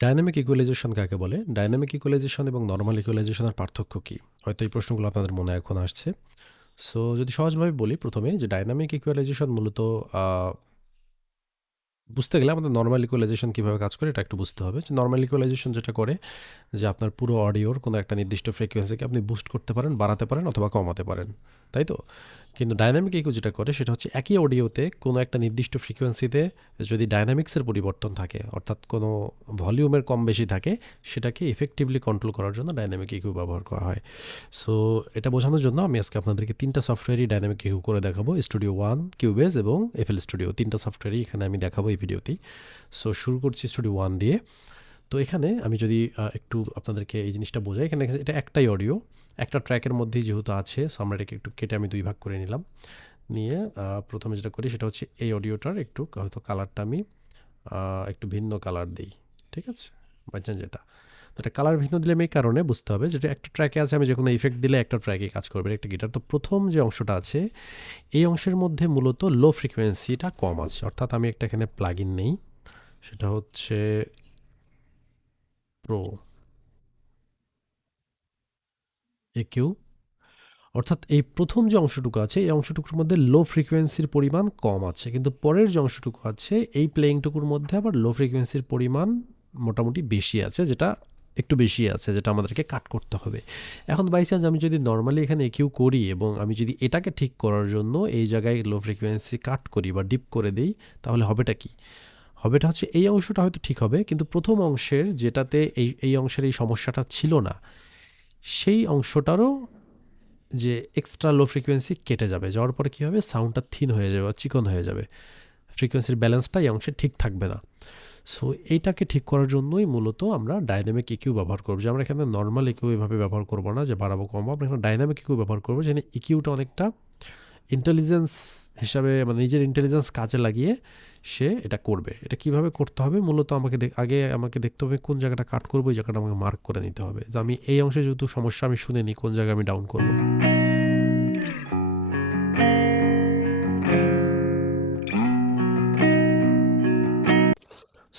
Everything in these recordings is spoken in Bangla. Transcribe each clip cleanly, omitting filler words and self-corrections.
ডায়নামিক ইকুয়ালাইজেশন কাকে বলে? ডায়নামিক ইকুয়ালাইজেশন এবং নরমাল ইকুয়ালাইজেশনের পার্থক্য কী? হয়তো এই প্রশ্নগুলো আপনাদের মনে এখন আসছে। সো যদি সহজভাবে বলি প্রথমে যে ডায়নামিক ইকুয়ালাইজেশন মূলত আ বুঝতে গেলে আমাদের নরমাল ইকুয়ালাইজেশন কীভাবে কাজ করে এটা একটু বুঝতে হবে। যে নরমাল ইকুয়ালাইজেশন যেটা করে যে আপনার পুরো অডিওর কোনো একটা নির্দিষ্ট ফ্রিকোয়েন্সিকে আপনি বুস্ট করতে পারেন, বাড়াতে পারেন অথবা কমাতে পারেন। তাই তো? কিন্তু ডায়নামিক ইকো যেটা করে সেটা হচ্ছে একই অডিওতে কোনো একটা নির্দিষ্ট ফ্রিকোয়েন্সিতে যদি ডায়নামিক্সের পরিবর্তন থাকে, অর্থাৎ কোনো ভলিউমের কম বেশি থাকে, সেটাকে ইফেক্টিভলি কন্ট্রোল করার জন্য ডায়নামিক ইকো ব্যবহার করা হয়। সো এটা বোঝানোর জন্য আমি আজকে আপনাদেরকে 3টা সফটওয়্যারই ডায়নামিক ইকো করে দেখাবো। স্টুডিও ওয়ান, কিউবেজ এবং এফএল স্টুডিও। 3টা সফটওয়্যারই এখানে আমি দেখাবো এই ভিডিওতেই। সো শুরু করছি স্টুডিও ওয়ান দিয়ে। তো এখানে আমি যদি একটু আপনাদেরকে এই জিনিসটা বোঝাই, এখানে এটা একটাই অডিও, একটা ট্র্যাকের মধ্যেই যেহেতু আছে, সো আমরা এটাকে একটু কেটে আমি 2 ভাগ করে নিলাম। নিয়ে প্রথমে যেটা করি সেটা হচ্ছে এই অডিওটার একটু হয়তো কালারটা আমি একটু ভিন্ন কালার দিই। ঠিক আছে? বুঝছেন যেটা? তো এটা কালার ভিন্ন দিলে আমি এই কারণে বুঝতে হবে যেটা একটা ট্র্যাকে আছে, আমি যেকোনো ইফেক্ট দিলে একটা ট্র্যাকে কাজ করবে একটা গিটার। তো প্রথম যে অংশটা আছে এই অংশের মধ্যে মূলত লো ফ্রিকোয়েন্সিটা কম আছে, অর্থাৎ আমি একটা এখানে প্লাগ ইন নেই, সেটা হচ্ছে প্রো একিউ। অর্থাৎ এই প্রথম যে অংশটুকু আছে এই অংশটুকুর মধ্যে লো ফ্রিকোয়েন্সির পরিমাণ কম আছে, কিন্তু পরের যে অংশটুকু আছে এই প্লেয়িংটুকুর মধ্যে আবার লো ফ্রিকোয়েন্সির পরিমাণ মোটামুটি বেশি আছে, যেটা একটু বেশি আছে, যেটা আমাদেরকে কাট করতে হবে। এখন বাই চান্স আমি যদি নর্মালি এখানে একিউ করি এবং আমি যদি এটাকে ঠিক করার জন্য এই জায়গায় লো ফ্রিকোয়েন্সি কাট করি বা ডিপ করে দিই, তাহলে হবেটা কি? হবেটা হচ্ছে এই অংশটা হয়তো ঠিক হবে, কিন্তু প্রথম অংশের যেটাতে এই অংশের এই সমস্যাটা ছিল না, সেই অংশটারও যে এক্সট্রা লো ফ্রিকোয়েন্সি কেটে যাবে, যাওয়ার পরে কী হবে, সাউন্ডটা থিন হয়ে যাবে বা চিকন হয়ে যাবে, ফ্রিকোয়েন্সির ব্যালেন্সটা এই অংশে ঠিক থাকবে না। সো এইটাকে ঠিক করার জন্যই মূলত আমরা ডাইনামিক ইকিউ ব্যবহার করবো। যে আমরা এখানে নর্মাল ইকিউ এভাবে ব্যবহার করবো না যে বাড়াবো কমাবো, আমরা এখানে ডাইনামিক ইকিউ ব্যবহার করবো, যেখানে ইকিউটা অনেকটা ইন্টেলিজেন্স হিসাবে, মানে নিজের ইন্টেলিজেন্স কাজে লাগিয়ে সে এটা করবে। এটা কিভাবে করতে হবে মূলত আগে আমাকে দেখতে হবে কোন জায়গাটা কাট করবো, এই জায়গাটা আমাকে মার্ক করে নিতে হবে যে আমি এই অংশে যেহেতু সমস্যা আমি শুনে নিই কোন জায়গায় আমি ডাউন করবো।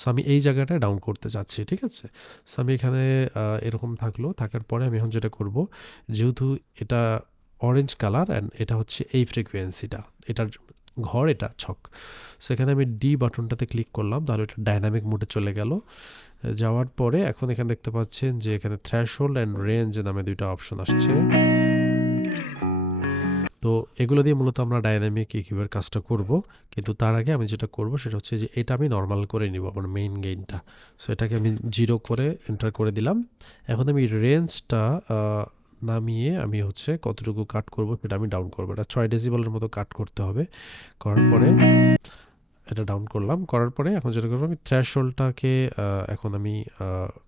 সো আমি এই জায়গাটায় ডাউন করতে চাচ্ছি, ঠিক আছে? সো আমি এখানে এরকম থাকলো, থাকার পরে আমি এখন যেটা করব, যেহেতু এটা অরেঞ্জ কালার অ্যান্ড এটা হচ্ছে এই ফ্রিকোয়েন্সিটা, এটার ঘর, এটা ছক। সো এখানে আমি ডি বাটনটাতে ক্লিক করলাম, তাহলে এটা ডাইনামিক মোডে চলে গেল। যাওয়ার পরে এখন এখানে দেখতে পাচ্ছেন যে এখানে থ্রেশহোল্ড অ্যান্ড রেঞ্জ নামে 2টা অপশন আসছে। তো এগুলো দিয়ে মূলত আমরা ডাইনামিক ইকিউয়ের কাজটা করব, কিন্তু তার আগে আমি যেটা করব সেটা হচ্ছে যে এটা আমি নর্মাল করে নিব আমার মেইন গেইনটা। সো এটাকে আমি 0 করে এন্টার করে দিলাম। এখন আমি রেঞ্জটা নামিয়ে আমি হচ্ছে কতটুকু কাট করব সেটা আমি ডাউন করব। এটা 6 ডেসিবেলের মতো কাট করতে হবে। করার পরে এটা ডাউন করলাম, করার পরে এখন যেটা করবো, আমি থ্রেশহোল্ডটাকে এখন আমি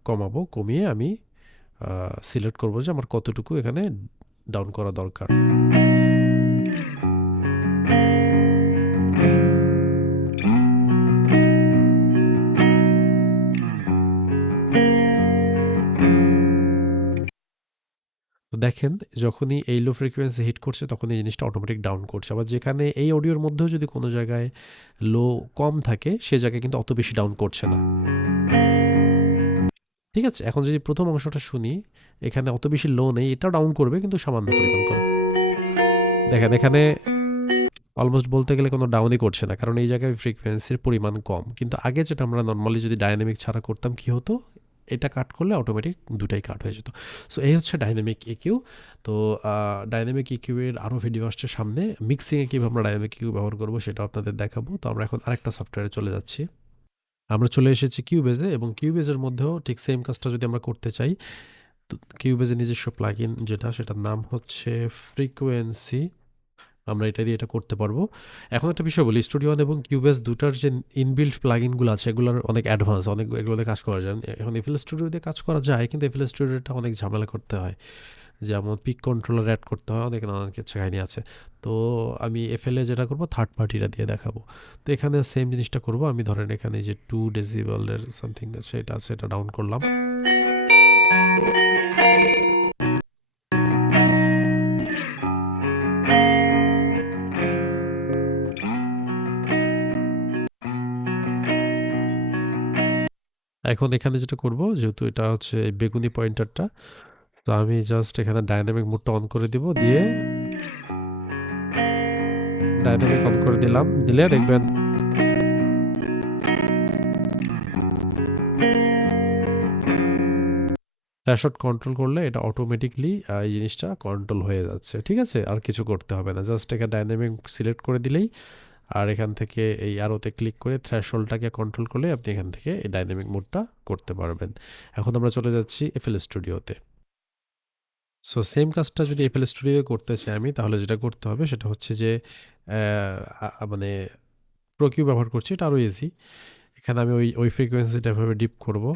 কমাবো, কমিয়ে আমি সিলেক্ট করব যে আমার কতটুকু এখানে ডাউন করা দরকার। তো দেখেন যখনই এই লো ফ্রিকোয়েন্সি হিট করছে তখন এই জিনিসটা অটোমেটিক ডাউন করছে। আবার যেখানে এই অডিওর মধ্যেও যদি কোনো জায়গায় লো কম থাকে সে জায়গায় কিন্তু অত বেশি ডাউন করছে না। ঠিক আছে? এখন যদি প্রথম অংশটা শুনি, এখানে অত বেশি লো নেই, এটাও ডাউন করবে কিন্তু সামান্য পরিমাণ করে। দেখেন এখানে অলমোস্ট বলতে গেলে কোনো ডাউনই করছে না, কারণ এই জায়গায় ফ্রিকোয়েন্সির পরিমাণ কম। কিন্তু আগে যেটা আমরা নর্মালি যদি ডাইনামিক ছাড়া করতাম কি হতো, এটা কাট করলে অটোমেটিক দুটাই কাট হয়ে যেত। সো এই হচ্ছে ডাইনামিক ইকিউ। তো ডাইনামিক ইকিউ এর আরও ভিডিও আসছে সামনে, মিক্সিংয়ে কীভাবে আমরা ডাইনামিক ইকিউ ব্যবহার করবো সেটাও আপনাদের দেখাবো। তো আমরা এখন আরেকটা সফটওয়্যারে চলে যাচ্ছি। আমরা চলে এসেছি কিউবেজে, এবং কিউবেজের মধ্যেও ঠিক সেম কাজটা যদি আমরা করতে চাই, তো কিউবেজের নিজস্ব প্লাগইন যেটা, সেটার নাম হচ্ছে ফ্রিকোয়েন্সি। আমরা এটা দিয়ে এটা করতে পারবো। এখন একটা বিষয় বলি, স্টুডিও ওয়ান এবং কিউবেজ দুটার যে ইনবিল্ট প্লাগইনগুলো আছে এগুলোর অনেক অ্যাডভান্স, অনেক এগুলোতে কাজ করা যায়। এখন এফএল স্টুডিও দিয়ে কাজ করা যায়, কিন্তু এফএল স্টুডিওটা অনেক ঝামেলা করতে হয়, যেমন পিক কন্ট্রোলার অ্যাড করতে হয়, অনেক নানান কিছু কাহিনী আছে। তো আমি এফএল এ যেটা করবো থার্ড পার্টিটা দিয়ে দেখাবো। তো এখানে সেম জিনিসটা করবো, আমি ধরেন এখানে যে 2 ডেসিবেলের সামথিং সেটা আছে, এটা ডাউন করলাম। এখন এখানে যেটা করব, যেহেতু এটা হচ্ছে বেগুনি পয়েন্টারটা, তো আমি জাস্ট এখানে ডাইনামিক মোডটা অন করে দিব, দিয়ে ডাইনামিক অন করে দিলাম, দিলে দেখবেন থ্রেশহোল্ড কন্ট্রোল করলে এটা অটোমেটিকলি এই জিনিসটা কন্ট্রোল হয়ে যাচ্ছে। ঠিক আছে, আর কিছু করতে হবে না, জাস্ট এখানে ডাইনামিক সিলেক্ট করে দিলেই, আর এখান থেকে এই আরোতে ক্লিক করে থ্রেশহোল্ডটাকে কন্ট্রোল করলে আপনি এখান থেকে এই ডাইনামিক মোডটা করতে পারবেন। এখন আমরা চলে যাচ্ছি এফএল স্টুডিওতে। সো সেম কাজটা যদি এফএল স্টুডিও করতে চাই আমি, তাহলে যেটা করতে হবে সেটা হচ্ছে যে মানে প্রো কিউ ব্যবহার করছি, এটা আরও ইজি। এখানে আমি ওই ফ্রিকোয়েন্সিটা এভাবে ডিপ করব,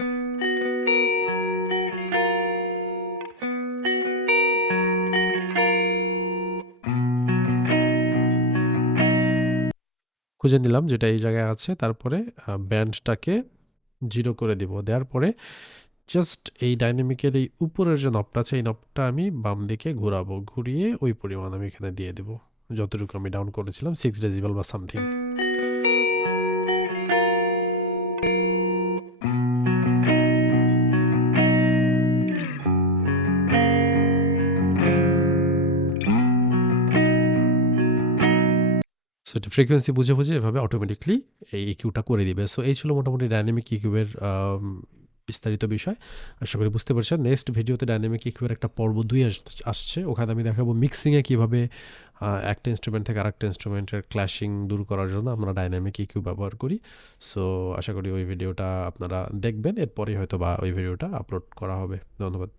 খুঁজে নিলাম যেটা এই জায়গায় আছে, তারপরে ব্যান্ডটাকে 0 করে দিব, দেওয়ার পরে জাস্ট এই ডাইনামিকের এই উপরের যে নবটা আছে, এই নবটা আমি বাম দিকে ঘোরাবো, ঘুরিয়ে ওই পরিমাণ আমি এখানে দিয়ে দেবো, যতটুকু আমি ডাউন করেছিলাম 6 ডেসিবেল বা সামথিং। সো এটা ফ্রিকোয়েন্সি বুঝে বুঝে এভাবে অটোমেটিকলি এই ইকিউটা করে দিবে। সো এই ছিল মোটামুটি ডাইনামিক ইকিউবের বিস্তারিত বিষয়। আশা করি বুঝতে পারছেন। নেক্সট ভিডিওতে ডাইনামিক ইকিউবের একটা পর্ব 2 আসছে, ওখানে আমি দেখাবো মিক্সিংয়ে কীভাবে একটা ইনস্ট্রুমেন্ট থেকে আরেকটা ইনস্ট্রুমেন্টের ক্ল্যাশিং দূর করার জন্য আমরা ডাইনামিক ইকিউ ব্যবহার করি। সো আশা করি ওই ভিডিওটা আপনারা দেখবেন, এরপরেই হয়তো বা ওই ভিডিওটা আপলোড করা হবে। ধন্যবাদ।